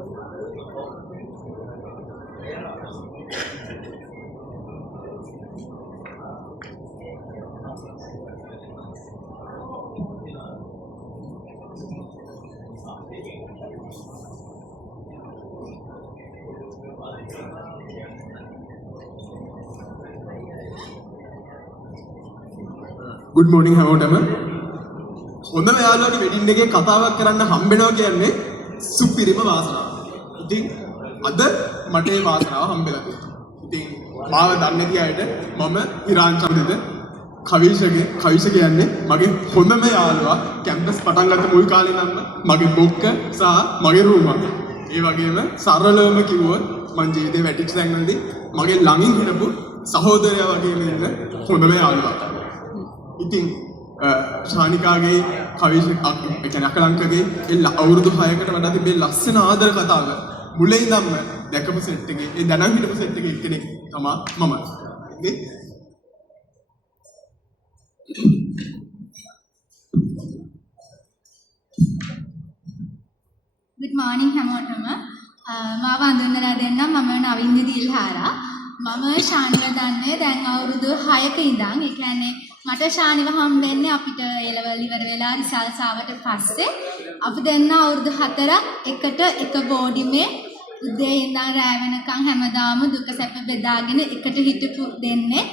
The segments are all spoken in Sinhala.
Good morning හැමෝටම. හොඳම යාළුවාගේ වෙඩින් එකේ කතාවක් කරන්න හම්බෙනවා කියන්නේ සුපිරිම වාසනාවක්. ඉතින් අද මට ඒ වාසනාව හම්බෙලා තියෙනවා. ඉතින් මාව දන්නේ නැති අයට මම ඉරාන් චන්දිද කවිෂ කියන්නේ මගේ හොඳම යාළුවා. කැම්පස් පටන් ගත්ත මුල් කාලේ නම් මගේ බොක්ක සහ මගේ රූමා. ඒ වගේම සරලවම කිව්වොත් මං ජීවිතේ වැටිච්ච තැන්වලදී මගේ ළඟින් හිටපු සහෝදරයා වගේම ඉන්න හොඳම යාළුවා. ඉතින් ශානිකාගේ කවිෂ කියන්නේ අකලංකගේ අවුරුදු 6කට වඩා තිබේ ලස්සන ආදර කතාව මුලින් ඉඳන්ම දැකපු සෙට් එකේ ඒ දැනන් හිටපු සෙට් එකේ එක්කෙනෙක් තමයි මම. ඉතින් Good morning හැමෝටම. මාව හඳුන්වලා දෙන්නම් මම නවින්ද දිල්හාරා. මම ශානිව දන්නේ දැන් අවුරුදු 6ක ඉඳන්. ඒ කියන්නේ මට ශානිව හම්බෙන්නේ අපිට ඒ ලෙවල් ඉවර වෙලා රිසල්ට්ස් ආවට පස්සේ. අපි දෙන්න අවුරුදු 4ක් එකට එක බෝඩිමේ උදේ ඉඳන් රෑ වෙනකන් හැමදාම දුක සැප බෙදාගෙන එකට හිටපු දෙන්නේ.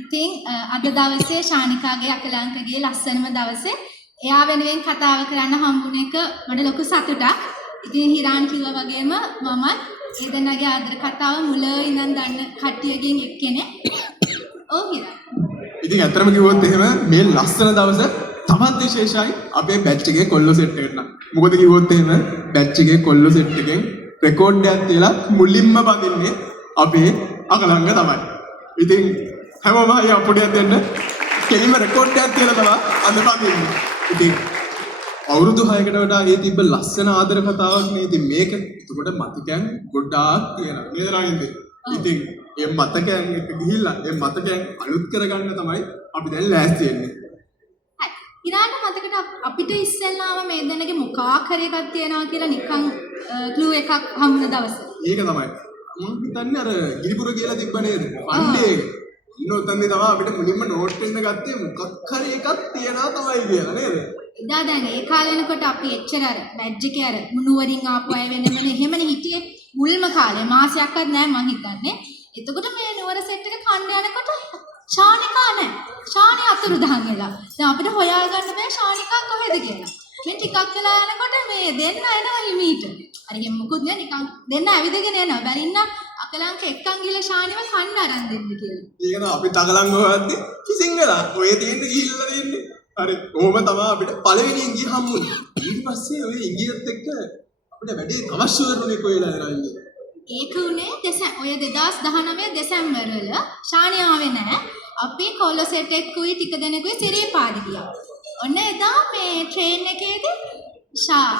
ඉතින් අද දවසේ ශානිකාගේ අකලංකගේ ලස්සනම දවසේ එයා වෙනුවෙන් කතාව කරන්න හම්බුන එක මට ලොකු සතුටක්. ඉතින් හිරාන් කිව්වා වගේම මම ඒ දෙනාගේ ආදර කතාව මුල ඉඳන් දන්න කට්ටියකින් එක්කෙනෙක්. ඔව් හිරාන්. ඉතින් ඇත්තටම කිව්වොත් එහෙම මේ ලස්සන දවස තමත් විශේෂයි අපේ බැච් එකේ කොල්ලෝ සෙට් එකට නම්. මොකද කිව්වොත් එහෙම බැච් එකේ කොල්ලෝ සෙට් එකෙන් රෙකෝඩ් එකක් තියලා මුලින්ම බඳින්නේ අපේ අකලංක තමයි. ඉතින් හැමෝම අය අපොඩියක් දෙන්න කෙලින්ම රෙකෝඩ් එකක් තියලා තමයි අද බඳින්නේ. ඉතින් අවුරුදු 6කට වඩා ඒ තිබ්බ ලස්සන ආදර කතාවක් නේ. ඉතින් මේක එතකොට මතකයන් ගොඩාක් තියෙනවා. නේද රාගින්ද? ඉතින් මේ මතකයන් එක ගිහිල්ලා මේ මතකයන් අලුත් කරගන්න තමයි අපි දැන් ලෑස්ති වෙන්නේ. හරි. ඉරාට මතකද අපිට ඉස්සෙල්ලාම මේ දෙන්නගේ මොකක් හරි එකක් තියනවා කියලා නිකන් ක්ලූ එකක් හම්බුන දවස. ඒක තමයි. මම හිතන්නේ අර ගිරිපුර කියලා තිබ්බ නේද? ෆන්ඩේ එක. ඉන්නොතන්නේ තමයි අපිට මුලින්ම නෝට් වෙන්න ගත්තේ මොකක් හරි එකක් තියනවා තමයි කියලා නේද? එදා දැන් ඒ කාලේ වෙනකොට අපි එච්චර අර බැජ් එකේ අර මුණුවරින් ආපු අය වෙනමනේ එහෙමනේ හිටියේ මුල්ම කාලේ මාසයක්වත් නැහැ මං හිතන්නේ. එතකොට මේ නුවර සෙට් එක කන්න යනකොට ශානිකා නැහැ. ශානි අතුරුදහන් වෙලා. දැන් අපිට හොයාගන්න බෑ ශානිකා කොහෙද කියලා. මේ ටිකක් වෙලා යනකොට මේ දෙන්න එනවා හිමීට. අර එහෙම මොකුත් නෑ නිකන් දෙන්න ඇවිදගෙන එනවා. බැරින්න අකලංක එක්කන් ගිහලා ශානිව කන්න අරන් දෙන්න කියලා. ඒක තමයි අපි තකලංග හොයද්දි කිසිං වෙලා ඔය තියෙන්න ගිහිල්ලා දෙන්නේ. හරි. ඕම තමයි අපිට පළවෙනි ඉංගිය හම්බුනේ. ඊට පස්සේ ඔය ඉංගියත් එක්ක අපිට වැඩි අවශ්‍ය වෙනුනේ කොහෙලා ඉන්නේ. ඒක උනේ ඔය 2019 දෙසැම්බර් වල ශානිය ආවේ නැහැ. අපි කොල්ලෝ සෙට් එක්කුයි ටික දෙනෙකුයි සිරිපාද ගියා. ඔන්න එදා මේ ට්‍රේන් එකේදී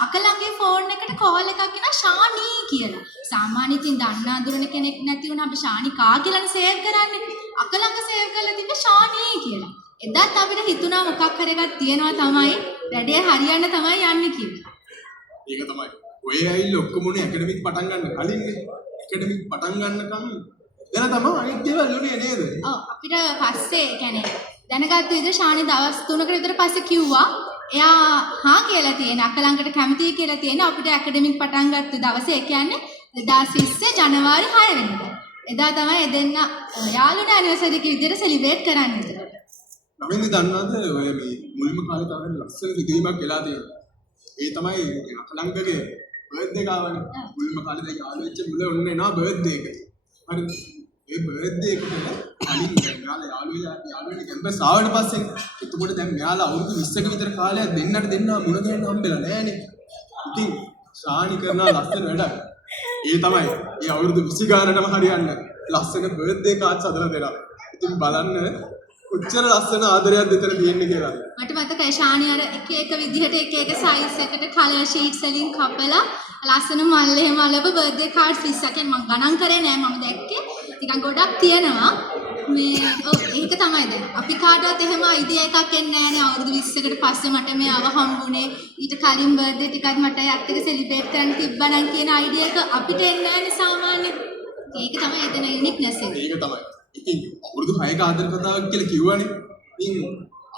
අකලංගේ ෆෝන් එකට කෝල් එකක් එනවා ශානී කියලා. සාමාන්‍යයෙන් ඉතින් දන්න අඳුරන කෙනෙක් නැති වුණා අපි ශානිකා කියලානේ සේව් කරන්නේ. අකලංග සේව් කරලා තිබ්බ ශානී කියලා. එදාත් අපිට හිතුණා මොකක් හරි එකක් තියෙනවා තමයි වැඩේ හරියන්න තමයි යන්නේ කියලා. ඒක තමයි. ඔය ඇවිල්ලා ඔක්කොම උනේ ඇකඩමික් පටන් ගන්න කලින්නේ. ඇකඩමික් පටන් ගන්නකම් එතන තමයි අනිත් දේවල් උනේ නේද? ඔව් අපිට පස්සේ කියන්නේ දැනගත්ත විදිහට ශානි දවස් 3කට විතර පස්සේ කිව්වා එයා හා කියලා තියෙන අකලංකට කැමතියි කියලා තියෙන අපිට ඇකඩමික් පටන් ගත්ත දවසේ ඒ කියන්නේ 2020 ජනවාරි 6 වෙනිදා. එදා තමයි දෙන්න යාළුවනේ ඇනිවර්සරි එක විදිහට සෙලිබ්‍රේට් කරන්නේ. නමින්ද දන්නවද ඔය මේ මුලින්ම කාලේ තමයි ලස්සන සිදුවීමක් වෙලා තියෙනවා. ඒ තමයි අකලංකගේ බර්ත්ඩේ එක ආවනේ. මුලින්ම කාලේ දැන් යාළු වෙච්ච මුල ඔන්න එනවා බර්ත්ඩේ එක. හරිද? ඒ බර්ත්ඩේ එකට කලින් මෙයාලා යාළුවෙනි කැම්පස් ආවට පස්සේ එතකොට දැන් මෙයාලා අවුරුදු 20ක විතර කාලයක් දෙන්නට දෙන්නා මුණ ගැහෙන්න හම්බෙලා නෑනේ. ඉතින් ශානි කරන ලස්සන වැඩක්. ඒ තමයි. ඒ අවුරුදු 20 ගානටම හරියන්න ලස්සන බර්ත්ඩේ කාඩ්ස් හදලා දෙනවා. ඉතින් බලන්න කොච්චර ලස්සන ආදරයක් දෙතර තියෙන්නේ කියලා. මට මතකයි ශානි අර එක එක විදිහට එක එක සයිස් එකට කලර් ෂීට්ස් වලින් කපලා ලස්සන මල් එහෙම අලව බර්ත්ඩේ කාඩ්ස් 20ක් මම ගණන් කරේ නෑ මම දැක්කේ. නිකන් ගොඩක් තියෙනවා. මේ ඒක තමයි දැන් අපි කාටවත් එහෙම අයිඩියා එකක් එන්නේ නැහැනේ අවුරුදු 20කට පස්සේ මට මේ අව හම්බුනේ ඊට කලින් බර්ත්ඩේ ටිකක් මට යත් එක සෙලිබ්‍රේට් කරන්න තිබ්බනම් කියන අයිඩියා එක අපිට එන්නේ නැහැනේ සාමාන්‍යයෙන්. ඒක තමයි එතන යුනික්නස් එක. ඒක තමයි. ඉතින් අවුරුදු 6ක ආදර කතාවක් කියලා කිව්වනේ. ඉතින්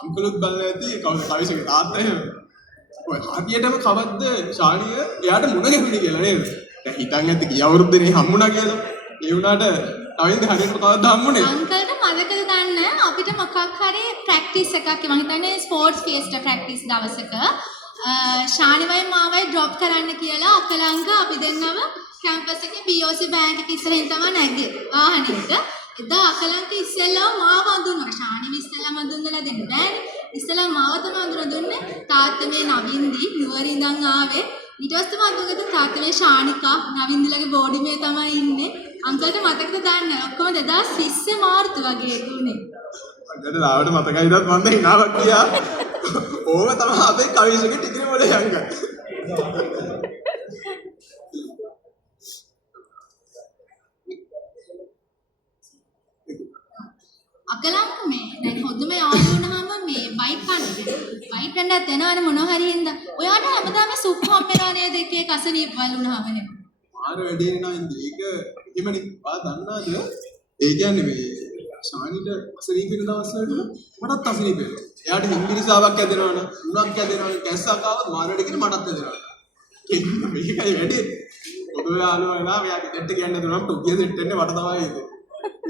අංකලුත් බලලා ඇති කවිසගේ තාත්තා එහෙම. ඔය හරියටම කවද්ද ශානිය එයාට මුණ ගැහුනේ කියලා නේද? දැන් හිතන් ඇත්ත ගිය අවුරුද්දේ හම්බුණා කියලා. ඒ වුණාට අවින්ද හරියට කවද්ද හම්බුනේ? අංකල්ට මතකද දන්නේ අපිට මොකක් හරි ප්‍රැක්ටිස් එකක් මම හිතන්නේ ස්පෝර්ට්ස් ෆියස්ටා ප්‍රැක්ටිස් දවසක ශානිවයි මාවයි ඩ්‍රොප් කරන්න කියලා අකලංක අපි දෙන්නම කැම්පස් එකේ BOC බෑන්ක් එක ඉස්සරහින් තමයි නැග්ගේ වාහනේට. එදා අකලංක ඉස්සෙල්ලා මාව අඳුනනවා. ශානිව ඉස්සෙල්ලාම අඳුනලා දෙන්න බෑනේ. ඉස්සෙල්ලා මාව තමයි අඳුන දුන්නේ. තාත්තා මේ නවින්දි නුවර ඉඳන් ආවේ. ඊට පස්සේ මම අඳුනගත්ත තාත්තා මේ ශානිකා නවින්දිලගේ බෝඩි මේ තමයි ඉන්නේ. අංකල්ට මතකද දන්නේ ඔක්කොම 2020 මාර්තු වගේ දුන්නේ. අංකල්ට ලාවට මතකයිදත් මම හිනාවක් ගියා. ඕව තමයි අපේ කවිසගේ ටිකේ මොලේ අංකල්. අකලංක මේ දැන් හොඳම යාළුවෝ වුණාම මේ බයික් කන්නේ. බයික් කන්නත් එනවනේ මොනවා හරි හින්දා. ඔයාට හැමදාම සුප් හම්බෙනවා නේද එක එක අසනීපවල වුණාම නේ. මාර වැඩේ නෑ ඒක එහෙමනේ ආ දන්නාද ඒ කියන්නේ මේ ශානිට අසනීපෙන දවස්වලට මටත් අසනීප වෙනවා. එයාට හිංගිරිසාවක් ඇදෙනවනේ, උණක් ඇදෙනවනේ, කැස්සක් ආවත් මාරඩ කියන මටත් ඇදෙනවා. මේකයි වැඩේ. පොදු යාළුවා නා මෙයා ගෙදරට කියන්න දුන්නාම ටොකිය සෙට් වෙන්නේ මට තමයි ඒක.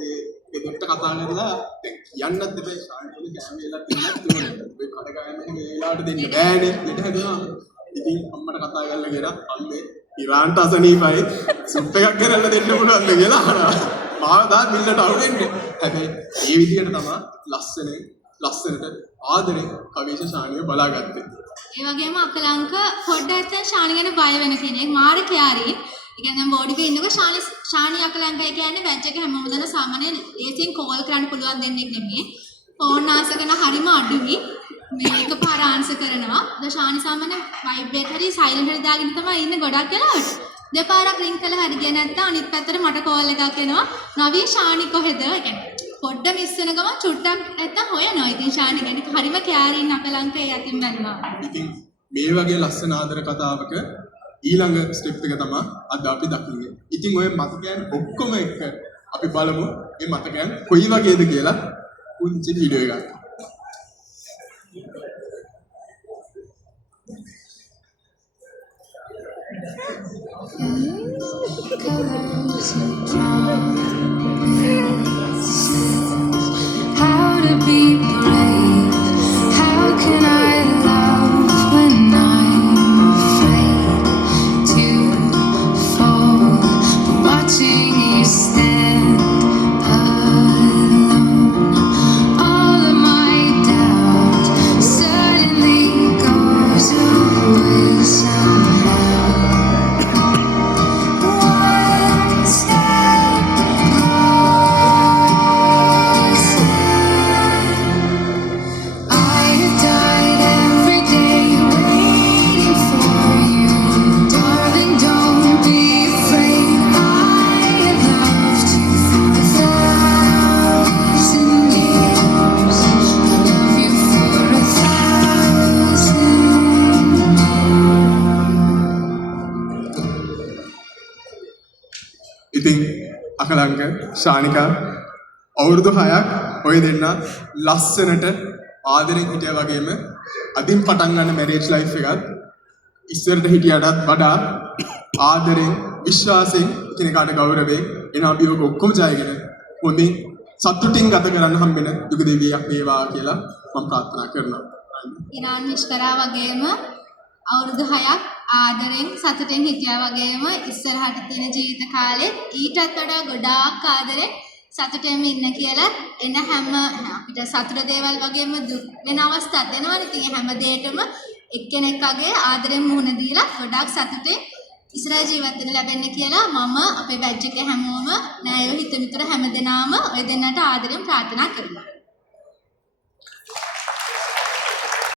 ඒ ගෙදරට කතා කරලා දැන් කියන්නත් දෙපේ ශානිට කැම වෙලා තියෙනවා. ඔය කඩ ගන්න මේ වෙලාවට දෙන්න බෑනේ. ඊට හැදුවා. ඉතින් අම්මට කතා කරලා ගෙනා අම්මේ ඉරාන්ට අසනීපයි සුප් එකක් කරලා දෙන්න පුළුවන්ද කියලා අහනවා. මාව දාන්න බිල්ලට අහු වෙන්නේ. හැබැයි මේ විදියට තමයි ලස්සනට ආදරේ කවිෂ ශානිය බලාගත්තේ. ඒ වගේම අකලංක පොඩ්ඩක් දැන් ශානි ගැන බය වෙන කෙනෙක්. මාර කැරී. ඒ කියන්නේ දැන් බෝඩි එකේ ඉන්නකොට ශානි අකලංකයි කියන්නේ බැච් එක හැමෝම දන්න සාමාන්‍ය ඒසියෙන් කෝල් කරන්න පුළුවන් දෙන්නෙක් නෙමෙයි. ෆෝන් ආන්සර් කරන හරිම අඩුයි. මේක පාර ආන්සර් කරනවා. ද ශානි සාමාන්‍ය වයිබ්‍රේට් හරි සයිලන්ට් හරි දාගෙන තමයි ඉන්නේ ගොඩක් වෙලාවට. දෙපාරක් රින් කළා හරි ගියේ නැත්නම් අනිත් පැත්තට මට කෝල් එකක් එනවා. නවී ශානි කොහෙද? ඒ කියන්නේ පොඩ්ඩ මිස් වෙන ගමන් චුට්ටක් නැත්නම් හොයනවා. ඉතින් ශානි කියන්නේ හරිම කැරින් අපලංකේ යතින් බැලුවා. ඉතින් මේ වගේ ලස්සන ආදර කතාවක ඊළඟ ස්ටෙප් එක තමයි අද අපි දකින්නේ. ඉතින් ඔය මතකයන් ඔක්කොම එක්ක අපි බලමු මේ මතකයන් කොයි වගේද කියලා පුංචි වීඩියෝ එකක්. How to be brave? How can I love when I'm afraid to fall? Watching you stand alone, all of my doubt suddenly goes away somehow. One step closer. I've died every day waiting for you, darling. Don't be afraid. I have loved you for 1,000 years. I love you for 1,000 ඉතින් අකලංක ශානිකා අවුරුදු 6ක් ඔය දෙන්න ලස්සනට ආදරෙන් හිටියා වගේම අදින් පටන් ගන්න මැරේජ් ලයිෆ් එකත් ඉස්සරට හිටියටත් වඩා ආදරෙන් විශ්වාසයෙන් එකිනෙකාට ගෞරවයෙන් එන අභියෝග ඔක්කොම ජයගෙන හොඳින් සතුටින් ගත කරන්න හම්බෙන යුග දෙවියක් වේවා කියලා මම ප්‍රාර්ථනා කරනවා. ඉරාන් නිෂ්කරා වගේම අවුරුදු 6ක් ආදරෙන් සතුටෙන් හිටියා වගේම ඉස්සරහට තියෙන ජීවිත කාලෙත් ඊටත් වඩා ගොඩාක් ආදරෙන් සතුටෙන් ඉන්න කියලා එන හැම අපිට සතුට දේවල් වගේම දුක් වෙන අවස්ථාත් එනවනේ. ඉතින් හැම දෙයකම එක්කෙනෙක් වගේ ආදරෙන් මුහුණ දීලා ගොඩාක් සතුටෙන් ඉස්සරහ ජීවත් වෙන්න ලැබෙන්න කියලා මම අපේ බැච් එකේ හැමෝම නෑයෝ හිත මිතුර හැමදෙනාම ඔය දෙන්නට ආදරෙන් ප්‍රාර්ථනා කරනවා.